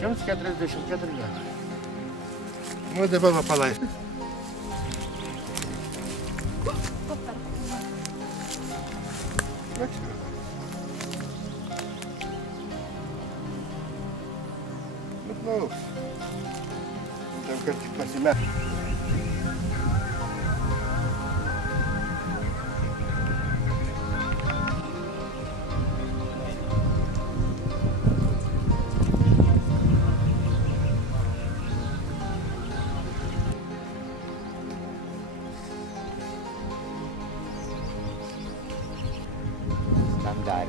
144 metų. Nu, dabar va palaist. Bet nu, tam kad tik pasimet. Standard.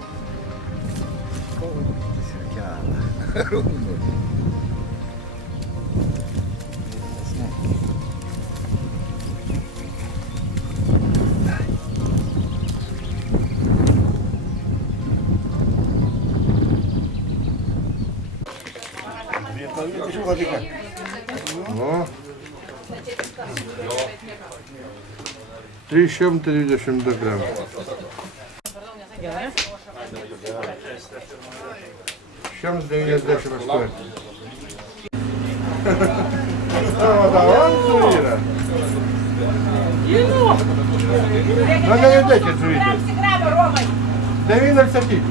Ровно. О. 320 грамм. Чем сдвинешь дальше расстоять? Ну, не дайте цвіти. Дави 0,7.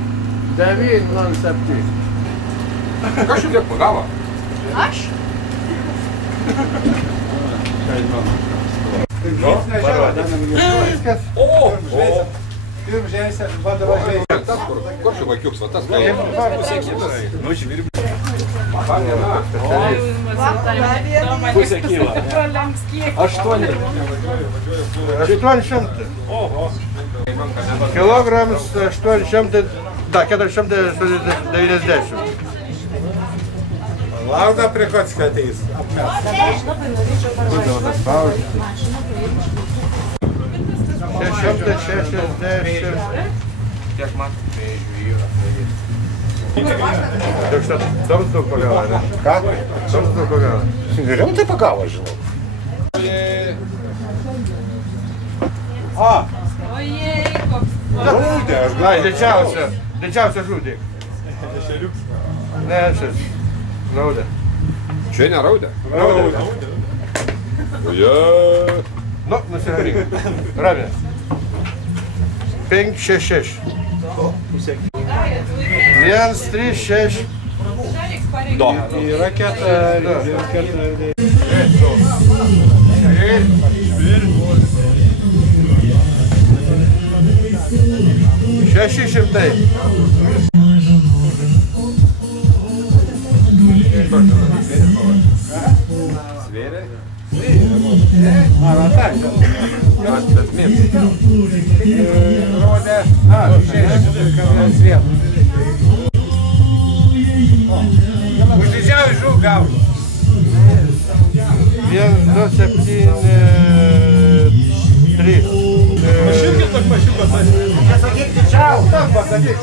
Дави 0,7. Яка що для подава? Аж? О! Короче, Вакюкс, вот так. А что нет? Что чем-то? Килограмм что чем-то? Да, когда чем-то 90. Lauda Prichodska ateis. Būdavo tas pauzės. 660. Kiek man? Так что там кто погала, да? Как? Там кто погала? Rimtai pagavo, žinau. A. Ojej, koks. Rūdė, aš Na, didžiausia žudė. Ne, šis. Rauda. Čia ne raudė? Rauda. Nu, nusiramink. Ramės. 5, 6, 6. 1, 3, 6. Do. į raketą. Šeši šimtai. Svėrė? A, va tak. Bet mėms. Rodė. A, 6,1. Uždidžiausiai žuvų gauti. 1, 2, 7, 3. Pašilkit tak pašiukas. Nesakyk didžiau. Tak pasakyk.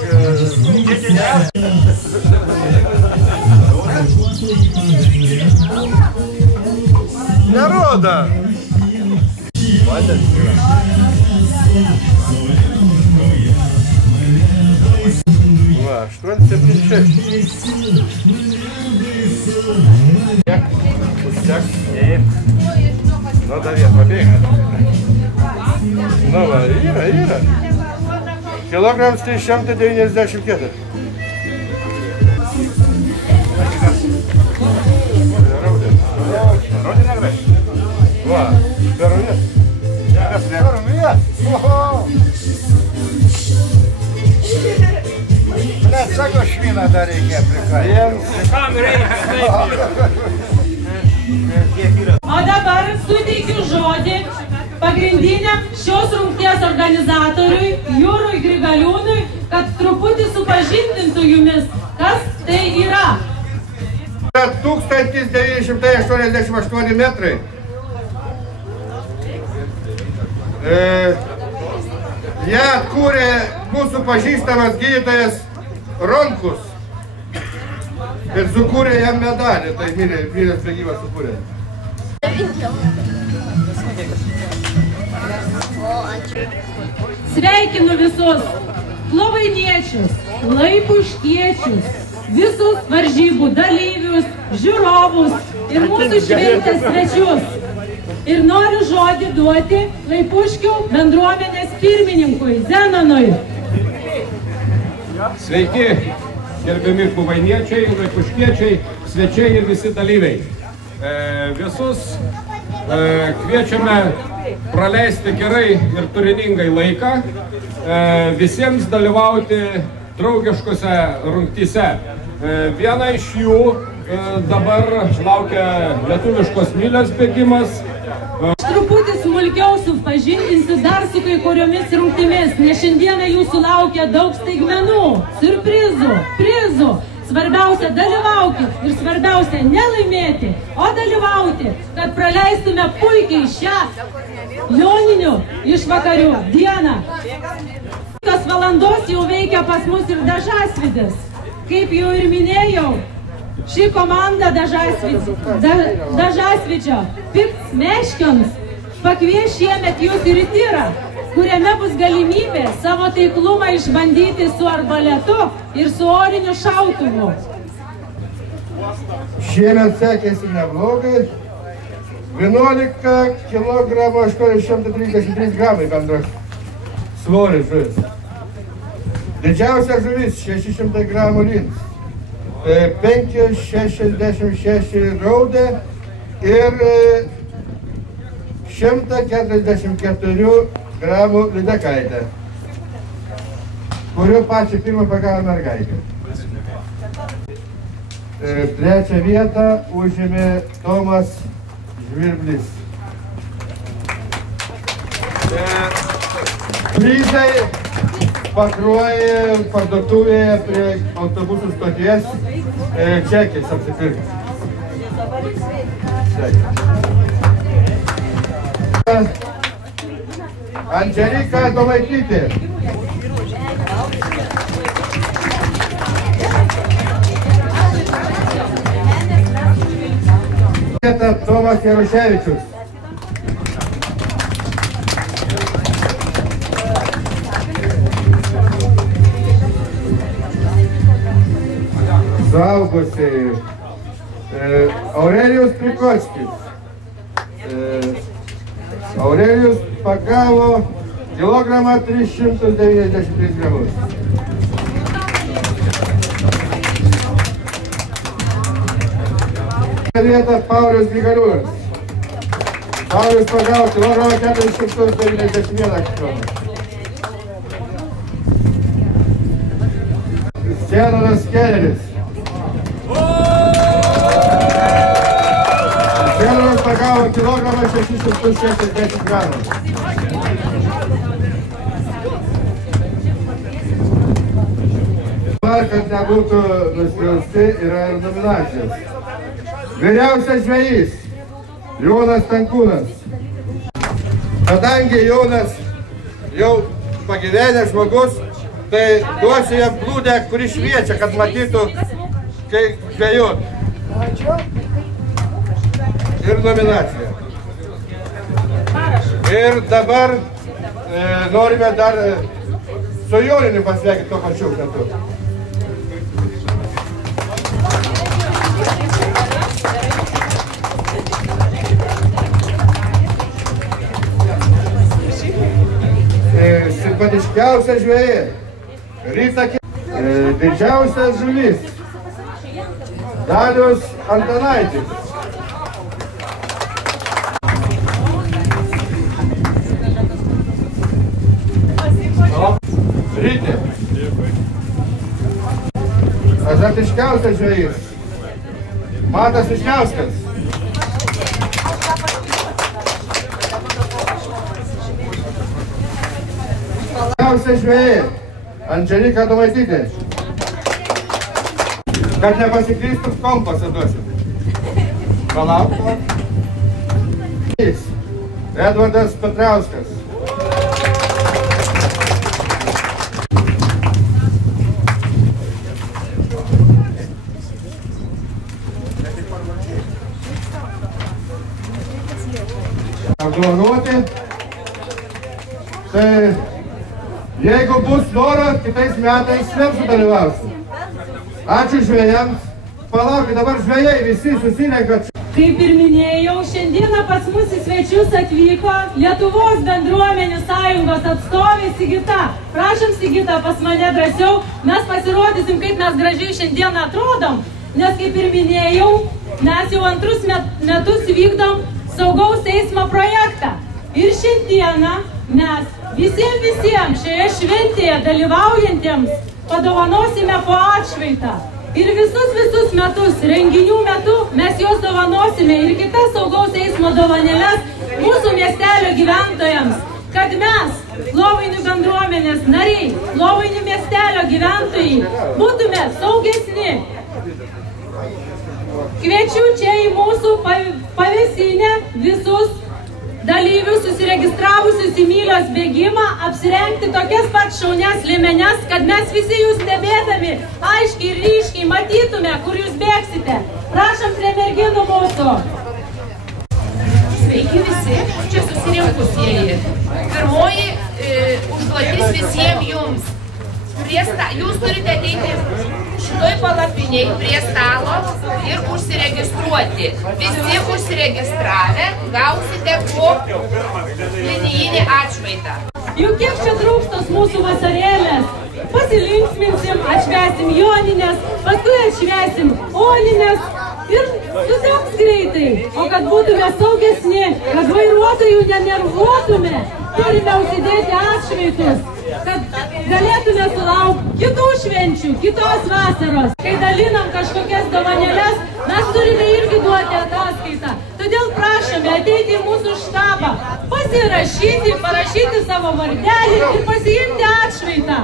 Народа! Ва, что это 76? Пустяк? Ну, Давид, побегай. Ну, Ира. Килограмм с чем-то 90 кетов. Ва, первый вес. Net sako šviną dar reikia prikaitinti. O dabar suteikiu žodį pagrindiniam šios rungties organizatoriui Jūrui Grigaliūnui, kad truputį supažindintų jumis, kas tai yra. 1988 metrai. Ją atkūrė mūsų pažįstamas gydytojas Ronkus ir sukūrė jam medalį, tai Mirės bėgimas sukūrė. Sveikinu visus lovainiečius, laipuškiečius, visus varžybų dalyvius, žiūrovus ir mūsų šventės svečius. Ir noriu žodį duoti Laipuškių bendruomenės pirmininkui Zenonui. Sveiki, gerbiami puvainiečiai, laipuškiečiai, svečiai ir visi dalyviai. Visus kviečiame praleisti gerai ir turiningai laiką, visiems dalyvauti draugiškose rungtyse. Viena iš jų dabar laukia lietuviškos mylios bėgimas. Aš truputį smulkiau supažindinsiu dar su kai kuriomis rungtimis, nes šiandieną jūsų laukia daug staigmenų, siurprizų, prizų. Svarbiausia dalyvaukit ir svarbiausia nelaimėti, o dalyvauti, kad praleistume puikiai šią joninių išvakarių dieną. 5 valandos jau veikia pas mus ir Dažasvydis. Kaip jau ir minėjau, ši komanda Dažasvydžio Pips Meškions pakvies šiemet jūs ir į tirą, kuriame bus galimybė savo taiklumą išbandyti su arbaletu ir su oriniu šautuvu. Šiemet sekėsi neblogai. 11 kg 833 gramai bendras svoris žuvis. Didžiausia žuvis 600 gramų lins. 5,66 raudė ir 144 gramų lydekaitę, kuriuo pačią pirmą pagavo mergaitę. 3 vietą užėmė Tomas Žvirblis. Prizai Pakruoja parduotuvėje prie autobusų stoties čekiais apsipirkti. Angelika Domaitytė. Tomas Jaruševičius. Suaugusiai. Aurelijus Prikockis. Aurelijus pagavo kilogramą 393 gramus. Vieta Paulius Grigaliūnas. Paulius pagavo kilogramą 491 gramus. Zenonas Kelleris. Zenonas pagavo kilogramą 660 gramų. Dabar, kad nebūtų nuskriausti, yra ir nominacijos. Vyriausias žvejys Jonas Tankūnas. Kadangi Jonas jau pagyvenęs žmogus, tai duosiu jam plūdę, kuri šviečia, kad matytų, kai žvejot. Ir nominacija. Ir dabar norime dar su Joniniu pasveikinti tuo pačiu metu. Simpatiškiausia žvejė Rita didžiausias žuvis Dalius Antanaitis. Rytė. Azartiškiausias žvejys Matas Višniauskas. Vyriausia žvejė Angelika Domaitytė. Kad nepasiklystų, kompasą duosiu. Palauk. Edvardas Petrauskas. Apdovanoti. Tai jeigu bus noras, kitais metais vėl sudalyvausiu. Ačiū žvejams. Palaukit, dabar žvejai visi susirenkat. Kaip ir minėjau, šiandieną pas mus į svečius atvyko Lietuvos bendruomenių sąjungos atstovė Sigita. Prašom, Sigita, pas mane drąsiau. Mes pasirodysim, kaip mes gražiai šiandieną atrodom. Nes, kaip ir minėjau, mes jau antrus metus vykdom saugaus eismo projektą. Ir šiandieną mes visiems šioje šventėje dalyvaujantiems padovanosime po atšvaitą. Ir visus metus, renginių metu, mes juos dovanosime ir kitas saugaus eismo dovanėles mūsų miestelio gyventojams, kad mes, Lovainių bendruomenės nariai, Lovainių miestelio gyventojai, būtume saugesni. Kviečiu čia į mūsų pavėsinę visus dalyvius susiregistravusius į mylios bėgimą apsirengti tokias pat šaunias liemenes, kad mes visi jūs stebėdami aiškiai ir ryškiai matytume, kur jūs bėgsite. Prašom prie merginų mūsų. Sveiki visi, čia susirinkusieji. Pirmoji užduotis visiems jums. Jūs turite ateiti šitoj palapiniai prie stalo ir užsiregistruoti. Visi užsiregistravę gausite po linijinį atšvaitą. Juk kiek čia trūkstos mūsų vasarėlės. Pasilinksminsim, atšvęsim Joninės, paskui atšvęsim Oninės ir susieks greitai. O kad būtume saugesni, kad vairuotojų nenervuotume, turime užsidėti atšvaitus, kad galėtume sulaukti kitų švenčių, kitos vasaros. Kai dalinam kažkokias dovanėles, mes turime irgi duoti ataskaitą. Todėl prašome ateiti į mūsų štabą, pasirašyti, parašyti savo vardelį ir pasiimti atšvaitą.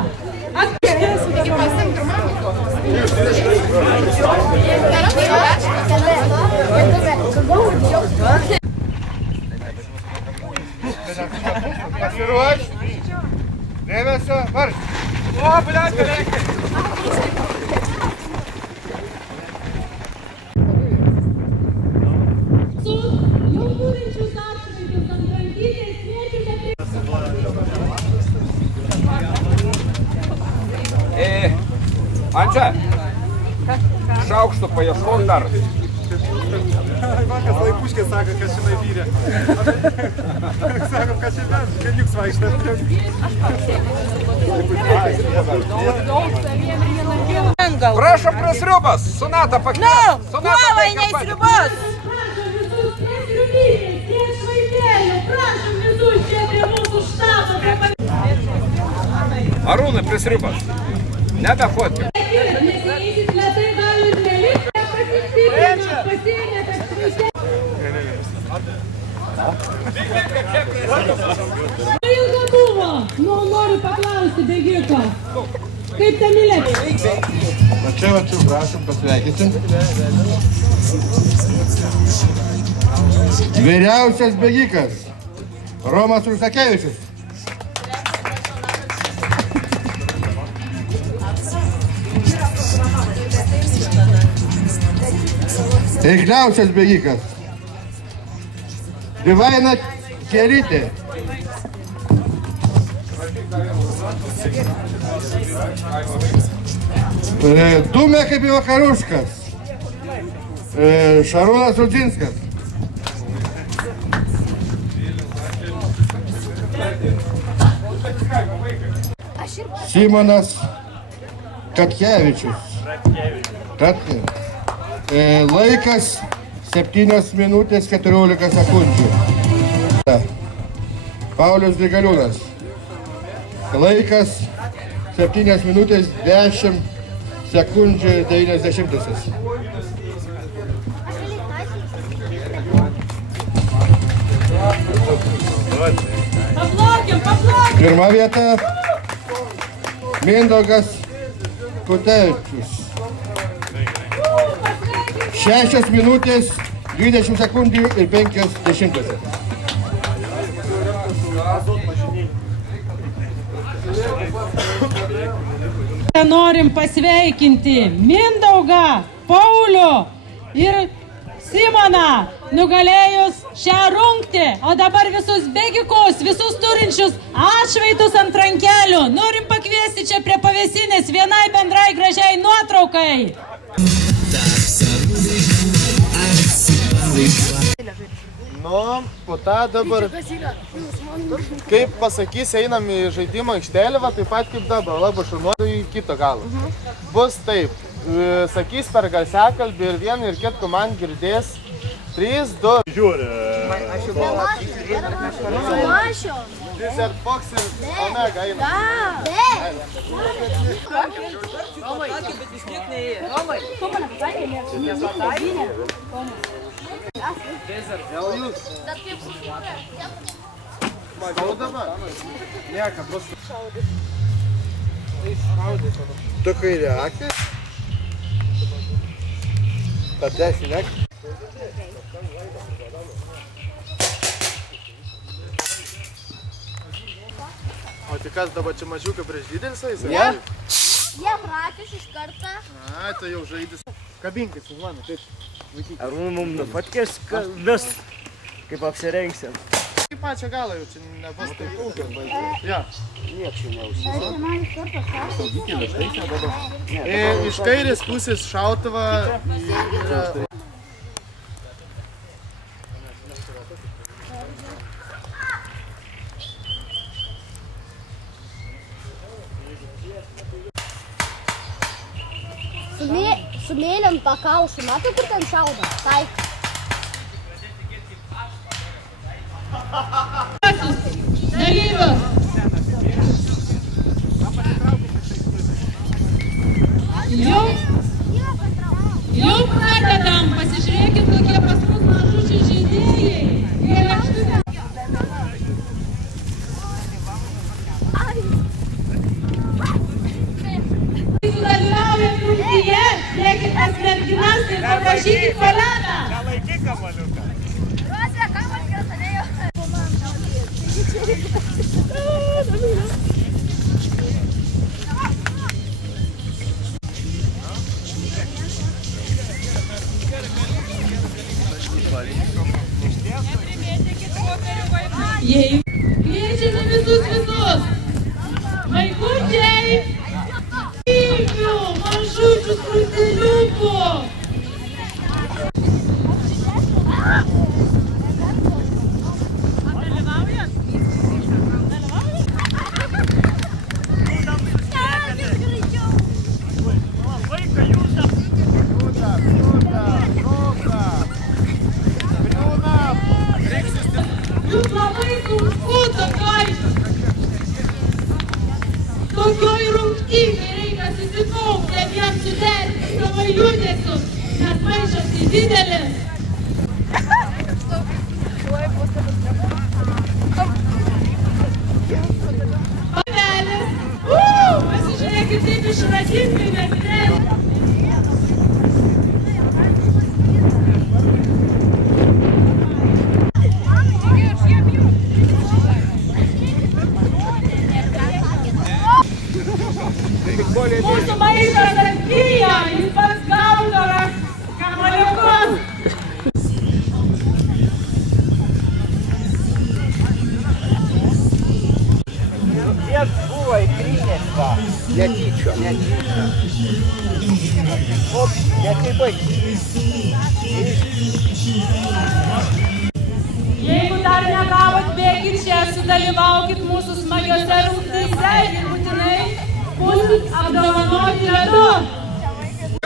Pasiruoš. Dėmesio, marš. O, blėt, reikia. Su jau turinčius atšvaitus ant rankytės mėčiate. Ančia, šaukštų paieškok dar. Vakar Laipuškė sako, kad šiandien vyrė. Sakom, kad šiandien kaniuks vaikštė. Prašom prie sriubas, Sonata pakvies. Sonata prie sriubos. Prašom visus prie sriubytės, prie švaitėlių, prašom visus čia prie mūsų štabo. Arūnai, prie sriubas. Nebefotkė. Nesėjusit lėtai gali ir nelikti, pasistikime, pasiėmėte švaitėlį. Ilga buvo, noriu paklausti bėgiko. Kaip ten mylėti? Va čia, prašom, pasveikinti. Vyriausias bėgikas Romas Rusakevičius. Eikliausias bėgikas Divaina Kerytė. Dūmė kaip į vakaruškas Šarūnas Rudžinskas. Simonas Katkevičius. Laikas 7 minutės 14 sekundžių. Paulius Grigaliūnas. Laikas 7 minutės 10 sekundžių 90. Paplaukim. Pirma vieta Mindaugas Kutevičius. 6 minutės 20 sekundžių ir 50. Norim pasveikinti Mindaugą, Paulių ir Simoną nugalėjus šią rungtį. O dabar visus bėgikus, visus turinčius atšvaitus ant rankelių norim pakviesti čia prie pavėsinės vienai bendrai gražiai nuotraukai. Nu, po tą dabar, kaip pasakys, einam į žaidimo aikštelę, va, taip pat kaip dabar, labai šurnuoju į kitą galą. Bus taip, sakys per garsiakalbį ir vieną ir kitą man girdės 3, 2. Žiūri. Desert Fox ir Omega eina. Gal dabar? Lieka, bus. Tu kairė akį? Per 10 akį? O tai kas dabar čia mažiukai prieš didelis eis? Ne. Jie pratys iš kartą. A, tai jau žaidis. Kabinkis, mano, taip. Arūnai mums nufotkės vis, kaip apsirengsim. Kaip pačią galą jau čia nebus taip ūkio. Ja. Nieks jau neausis. Iš kairės pusės šautuvą yra... Su mėlėm pakaušu, matai, kur ten šaudo? Taika. Dalyvius. Jau pradedam, pasižiūrėkit, kokie pas mus mažučiai žaidėjai. Dalyvaujant rungtyje, dėkit pas merginas ir paprašykit kolegą. Nelaikyk kamaliuką. Ruosė, kamalį atsarėjo. Jei kviečiame visus. Vaikučiai. Mažučių krūteliukų. Jūs labai sunku tokioj rungtynėj reikia susikaupti, abiem suderinti savo judesius, nes maišas tai didelis. Pavelis, pasižiūrėkit taip išradingai merginėlė. Mūsų maistas atgyja, jis pats gaudo kamaliukus. Jis buvo įkrinęs, va. Netyčia. Op, nesibaig. Jeigu dar negavot, bėkit čia, sudalyvaukit mūsų smagiose rungtyse ir būtinai bus apdovanoti ledu,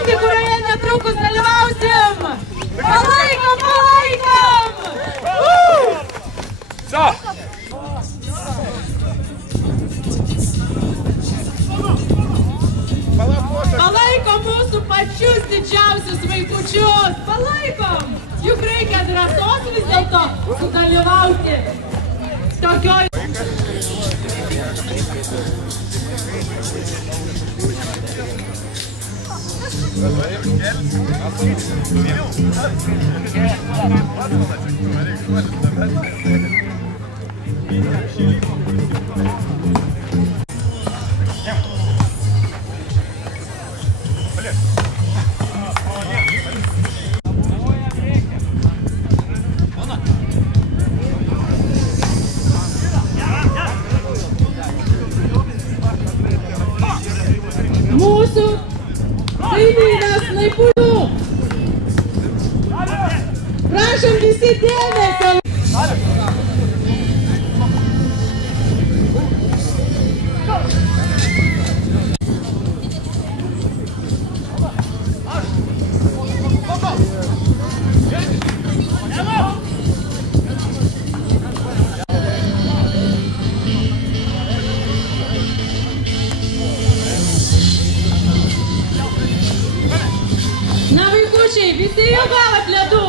kurioje netrukus dalyvausim. Palaikom! So. Palaikom mūsų pačius didžiausius vaikučius. Palaikom! Juk reikia drąsos vis dėlto sudalyvauti tokioj. mūsų kaimynas Laipulių. Prašom visi dėmesio. Na vaikučiai, visi jau gavot ledų.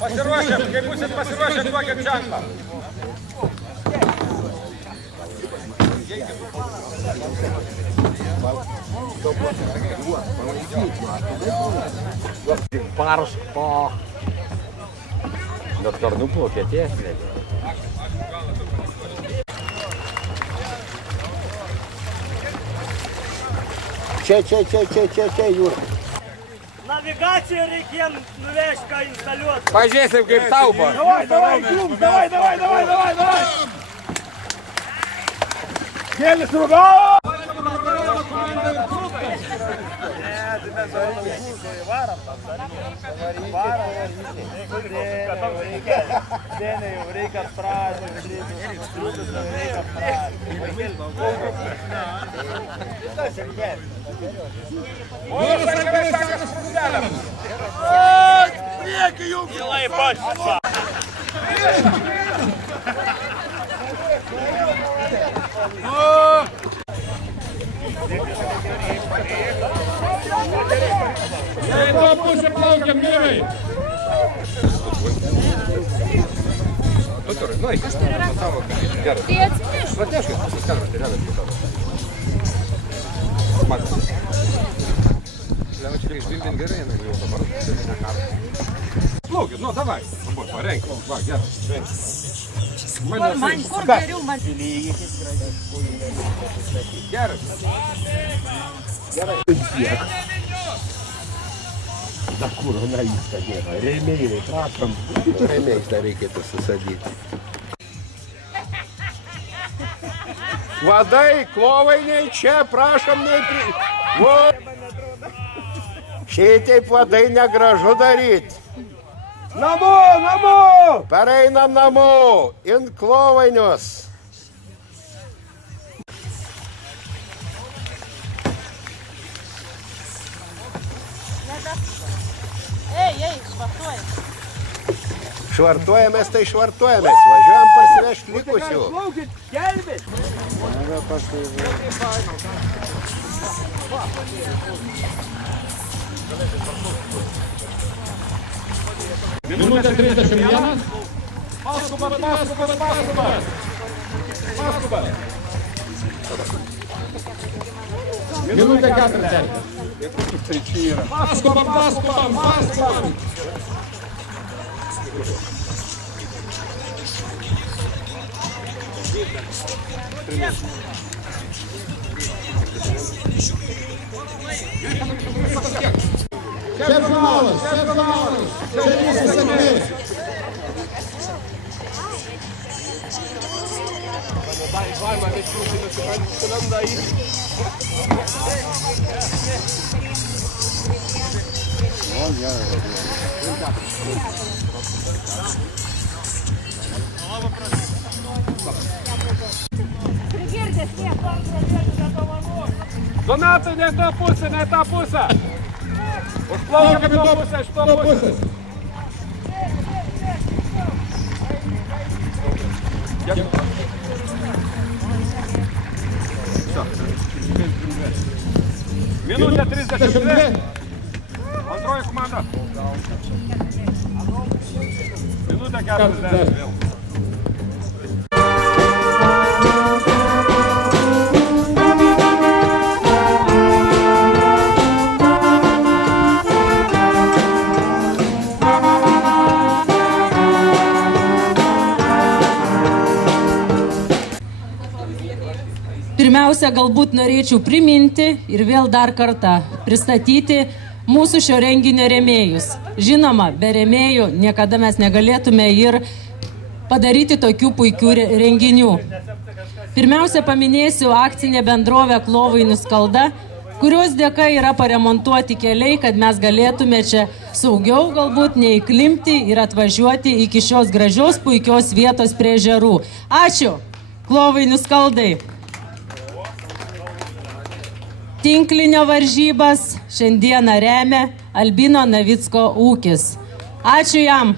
Pasiruošėm, kai būsit pasiruošę, duokit ženklą. Parsko. Bet karnu plokėties. Čia jūs. Navigaciją reikia nuvežti, ką instaliuoti. Pažiūrėsim kaip tauba. Davai. Kėlis rūgau. Reikia spręsti. Priekį jums. Gilai pats. Į tą pusę plaukiam, vyrai. Aš turiu raktą. Tai atsinešu. Prateškit, susiskelbėt, tai realiai kitą. Matas. Levačiai išbildint gerai, jau dabar. Plaukit, nu, davai. Parenk, va, gerai. Man kur geriau, man. Gerai. Da kur, na viską nėra. Rėmėjai, prašom. Rėmėjais dar reikėtų susadyti. Vadai, klovainiai čia, prašom, Šitaip vadai negražu daryti. Namo! Pareinam namo, in klovainius. Ei, švartuoja. Švartuojamės, tai švartuojamės. Važiuojam parsivežti likusių. Plaukit, gelbėt. Minutė 31. Paskubat. Minutė 40. Paskubam. Čia finalas. Čia mūsų sėkmės. Donatai, ne tą pusę. Užplaukėme tą pusę, iš to pusės. Minutė 32. Antroji komanda. Minutė 40 vėl. Pirmiausia, galbūt norėčiau priminti ir vėl dar kartą pristatyti mūsų šio renginio rėmėjus. Žinoma, be rėmėjų niekada mes negalėtume ir padaryti tokių puikių renginių. Pirmiausia, paminėsiu akcinę bendrovę Klovainių skalda, kurios dėka yra paremontuoti keliai, kad mes galėtume čia saugiau galbūt neįklimpti ir atvažiuoti iki šios gražios puikios vietos prie ežerų. Ačiū Klovainių skaldai. Tinklinio varžybas šiandieną remia Albino Navicko ūkis. Ačiū jam.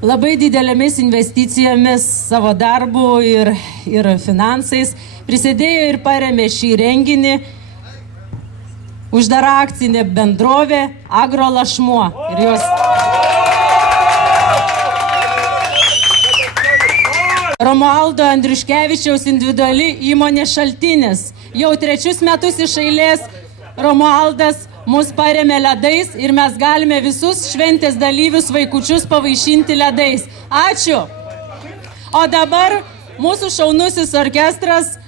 Labai didelėmis investicijomis savo darbu ir finansais prisidėjo ir paremė šį renginį uždara akcinė bendrovė Agro Lašmuo. Ir jos Romualdo Andriuškevičiaus individuali įmonė Šaltinis. Jau 3 metus iš eilės Romualdas mus paremė ledais ir mes galime visus šventės dalyvius vaikučius pavaišinti ledais. Ačiū. O dabar mūsų šaunusis orkestras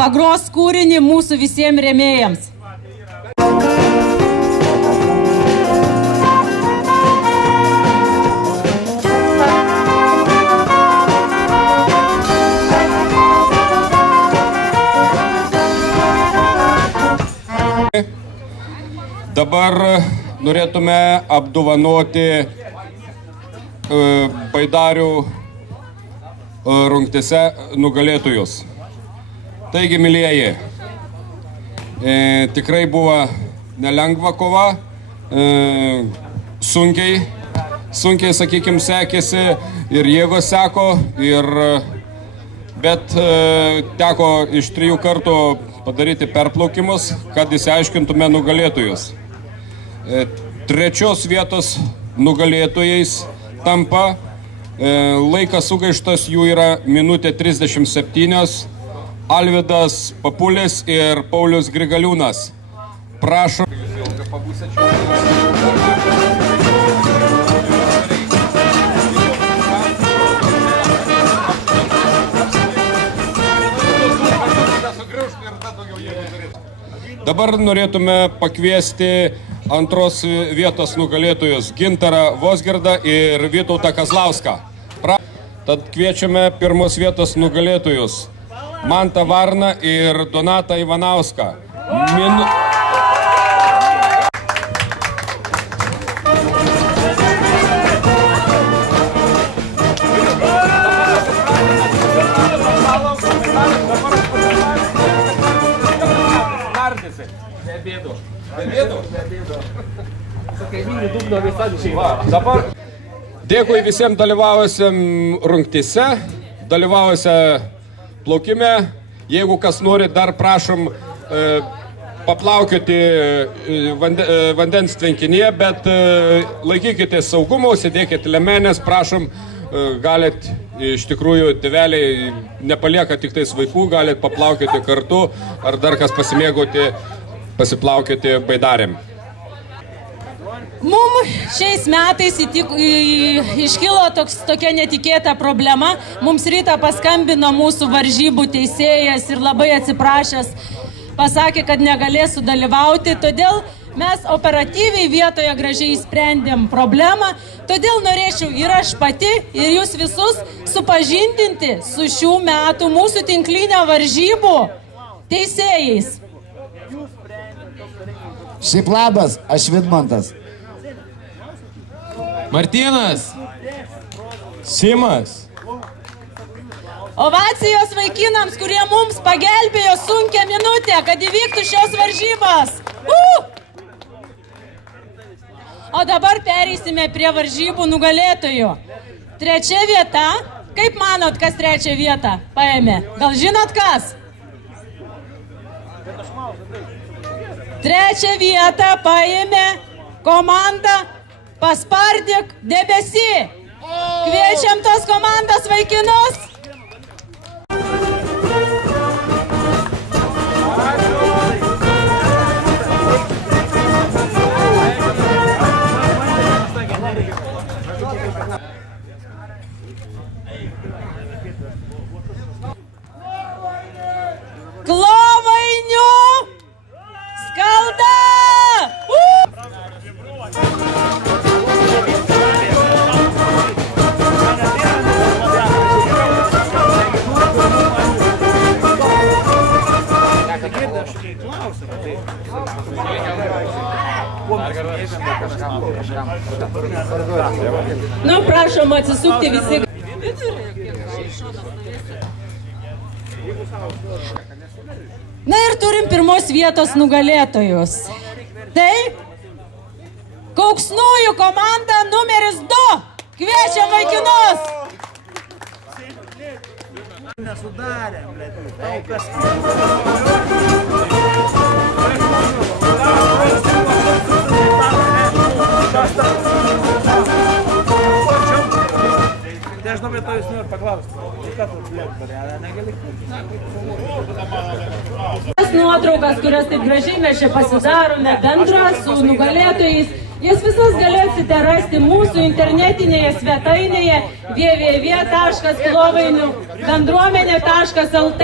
pagros kūrinį mūsų visiems rėmėjams. Dabar norėtume apdovanoti baidarių rungtyse nugalėtojus. Taigi, mylieji, tikrai buvo nelengva kova, sunkiai, sakykime, sekėsi ir jėgos seko, bet teko iš 3 kartų padaryti perplaukimus, kad įsiaiškintume nugalėtojus. 3 vietos nugalėtojais tampa, laikas sugaištas jų yra 1:37, Alvydas Papulis ir Paulius Grigaliūnas. Prašom. Dabar norėtume pakviesti 2 vietos nugalėtojus Gintarą Vosgirdą ir Vytautą Kazlauską. Tad kviečiame 1 vietos nugalėtojus Mantą Varną ir Donatą Ivanauską. Dabar dėkui visiems dalyvavusiam rungtyse, dalyvavusiam plaukime. Jeigu kas nori, dar prašom paplaukioti vandens tvenkinyje, bet laikykite saugumo, sėdėkite lemenės, prašom, galit iš tikrųjų tėveliai nepalieka tik tais vaikų, galit paplaukioti kartu ar dar kas pasimėgauti, pasiplaukioti baidarėm. Mums šiais metais iškilo tokia netikėta problema. Mums rytą paskambino mūsų varžybų teisėjas ir labai atsiprašęs pasakė, kad negalės sudalyvauti. Todėl mes operatyviai vietoje gražiai sprendėm problemą. Todėl norėčiau ir aš pati, ir jūs visus supažindinti su šių metų mūsų tinklinio varžybų teisėjais. Šiaip labas, aš Vidmantas. Martynas. Simas. Ovacijos vaikinams, kurie mums pagelbėjo sunkią minutę, kad įvyktų šios varžybos. O dabar pereisime prie varžybų nugalėtojų. 3 vieta. Kaip manot, kas 3 vietą paėmė? Gal žinot kas? 3 vietą paėmė komanda Paspardyk debesį. Kviečiam tos komandos vaikinus. Klovainių skalda! Nu, prašom atsisukti visi. Na ir turim pirmos vietos nugalėtojus. Tai Kauksnųjų komanda numeris 2. Kviečiam vaikinus. Nesudarėm, blėt. Tai aš dabar to jūs noriu paklausti. Ką tu, blėt, barelę negali? Tas nuotraukas, kurias taip gražiai mes čia pasidarome bendrą su nugalėtojais, jas visas galėsite rasti mūsų internetinėje svetainėje www.klovainių-bendruomenė.lt.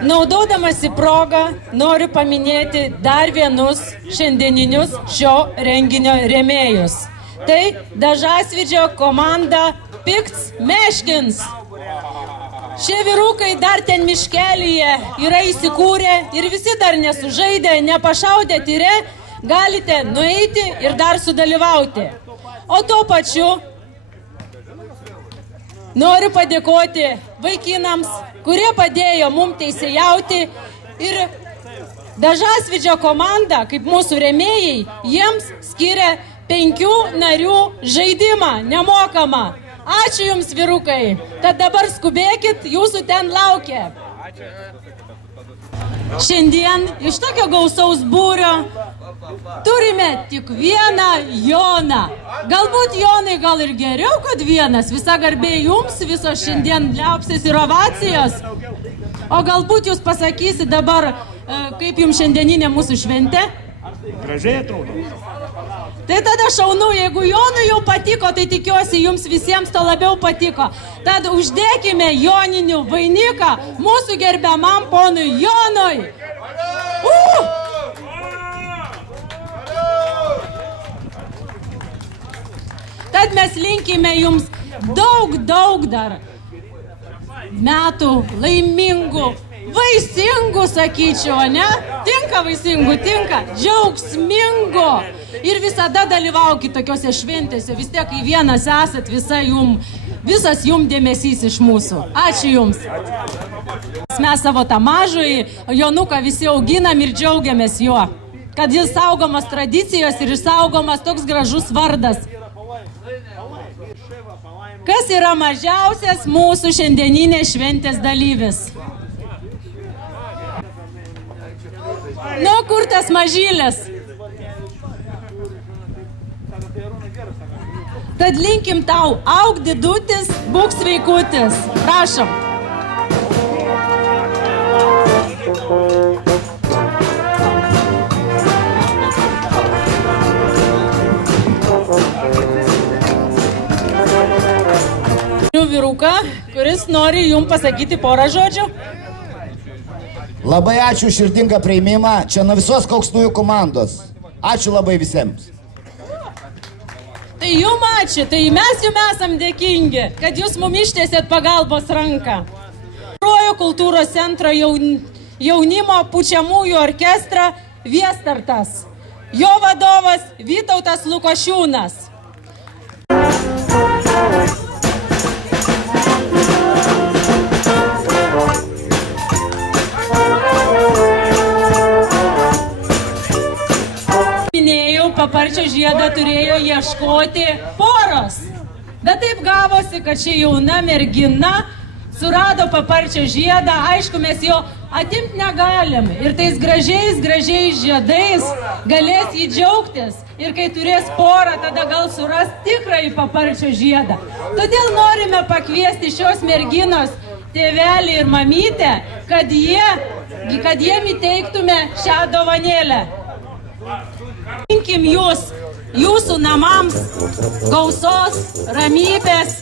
Naudodamasi progą, noriu paminėti dar vienus šiandieninius šio renginio rėmėjus. Tai Dažasvydžio komanda Pikts Meškins. Šie vyrukai dar ten miškelyje yra įsikūrę ir visi dar nesužaidę, nepašaudę tyre, galite nueiti ir dar sudalyvauti. O tuo pačiu noriu padėkoti vaikinams, kurie padėjo mums teisėjauti ir Dažasvydžio komanda, kaip mūsų rėmėjai, jiems skiria 5 narių žaidimą nemokamą. Ačiū jums, vyrukai. Tad dabar skubėkit, jūsų ten laukia. Šiandien iš tokio gausaus būrio turime tik vieną Joną. Galbūt Jonai gal ir geriau, kad vienas. Visa garbė jums, visos šiandien liaupsės ir ovacijos. O galbūt jūs pasakysit dabar, kaip jums šiandieninė mūsų šventė? Gražiai atrodo. Tai tada šaunu, jeigu Jonui jau patiko, tai tikiuosi jums visiems to labiau patiko. Tad uždėkime joninių vainiką mūsų gerbiamam ponui Jonui. Tad mes linkime jums daug dar metų laimingų, vaisingų, sakyčiau, ne? Tinka vaisingų, tinka, džiaugsmingų. Ir visada dalyvaukit tokiuose šventėse, vis tiek kai vienas esat, visas jum dėmesys iš mūsų. Ačiū jums. Mes savo tą mažąjį Jonuką visi auginam ir džiaugiamės juo, kad jis saugomas tradicijos ir išsaugomas toks gražus vardas. Kas yra mažiausias mūsų šiandieninės šventės dalyvis? Nu, kur tas mažylis? Tad linkim tau, auk didutis, būk sveikutis. Prašom. Vyruką, kuris nori jums pasakyti porą žodžių. Labai ačiū širdingą priėmimą čia nuo visos Kauksnųjų komandos. Ačiū labai visiems. Tai jum ačiū, tai mes jums esam dėkingi, kad jūs mum ištiesėt pagalbos ranką. Rojo kultūros centro jaunimo pučiamųjų orkestrą Viestartas. Jo vadovas Vytautas Lukošiūnas. Paparčio žiedą turėjo ieškoti poros. Bet taip gavosi, kad ši jauna mergina surado paparčio žiedą. Aišku, mes jo atimti negalim. Ir tais gražiais žiedais galės jį džiaugtis. Ir kai turės porą, tada gal suras tikrąjį paparčio žiedą. Todėl norime pakviesti šios merginos tėvelį ir mamytę, kad jiem įteiktume šią dovanėlę. Linkim jūs jūsų namams gausos, ramybės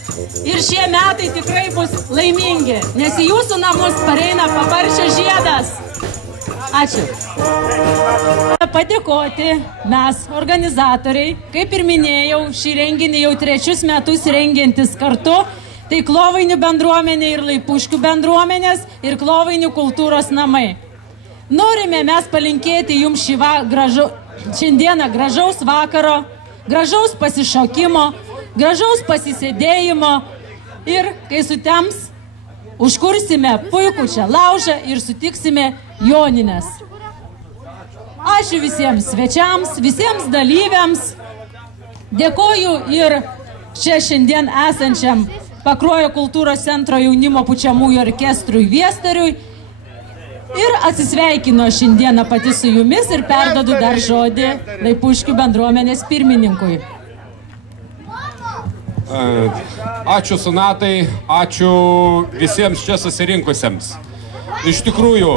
ir šie metai tikrai bus laimingi, nes į jūsų namus pareina paparčio žiedas. Ačiū. Padėkoti mes, organizatoriai, kaip ir minėjau, šį renginį jau 3 metus rengiantis kartu, tai Klovainių bendruomenė ir Laipuškių bendruomenės ir Klovainių kultūros namai. Norime mes palinkėti jums šiandieną gražaus vakaro, gražaus pasišokimo, gražaus pasisėdėjimo ir, kai sutems, užkursime puikų čia laužą ir sutiksime jonines. Ačiū visiems svečiams, visiems dalyviams. Dėkoju ir čia šiandien esančiam Pakruojo kultūros centro jaunimo pučiamųjų orkestrui Viestariui. Ir atsisveikino šiandieną pati su jumis ir perdodu dar žodį Laipuškių bendruomenės pirmininkui. Ačiū Sonatai, ačiū visiems čia susirinkusiems. Iš tikrųjų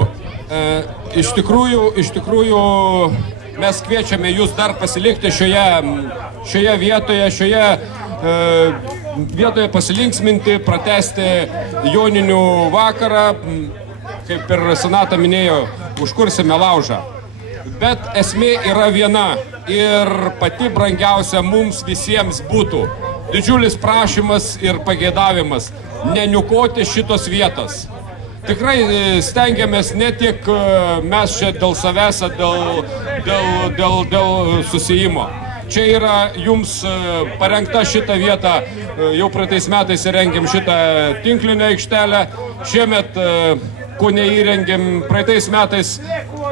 mes kviečiame jūs dar pasilikti šioje vietoje pasilinksminti, pratęsti joninių vakarą. Kaip ir Sonata minėjo, užkursime laužą. Bet esmė yra viena ir pati brangiausia mums visiems būtų. Didžiulis prašymas ir pageidavimas neniukoti šitos vietos. Tikrai stengiamės ne tik mes čia dėl savęs, dėl susijimo. Čia yra jums parengta šitą vietą, jau praeitais metais įrengėm šitą tinklinę aikštelę, šiemet ko neįrengėm, praeitais metais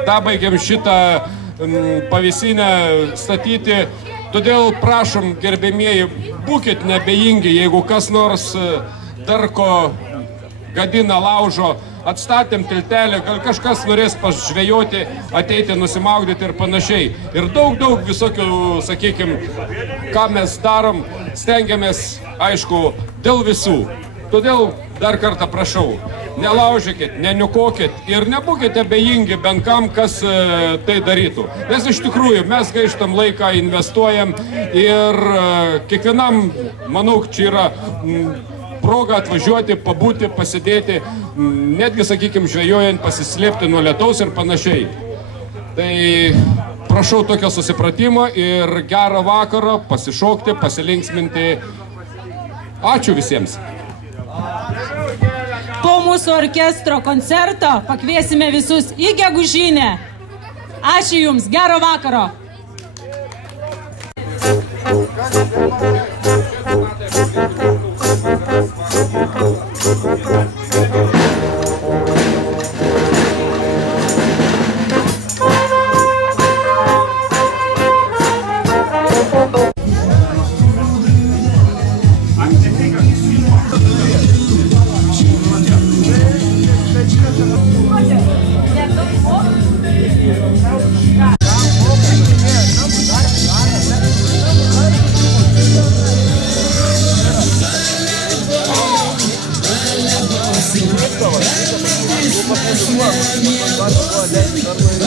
dabaigėm šitą pavisinę statyti. Todėl prašom, gerbėmieji, būkit nebejingi, jeigu kas nors darko gadina laužo, atstatėm tiltelį, gal kažkas norės pažvejoti, ateiti, nusimaudyti ir panašiai. Ir daug visokių, sakykime, ką mes darom, stengiamės, aišku, dėl visų. Todėl dar kartą prašau, nelaužykit, neniukokit ir nebūkite bejingi bent kam, kas tai darytų. Nes iš tikrųjų mes gaištam laiką, investuojam ir kiekvienam, manau, čia yra proga atvažiuoti, pabūti, pasidėti, netgi, sakykime, žvejojant, pasislėpti nuo lietaus ir panašiai. Tai prašau tokio susipratimo ir gero vakaro, pasišokti, pasilinksminti. Ačiū visiems. Po mūsų orkestro koncerto pakviesime visus į gegužinę. Ačiū jums, gero vakaro. Darbai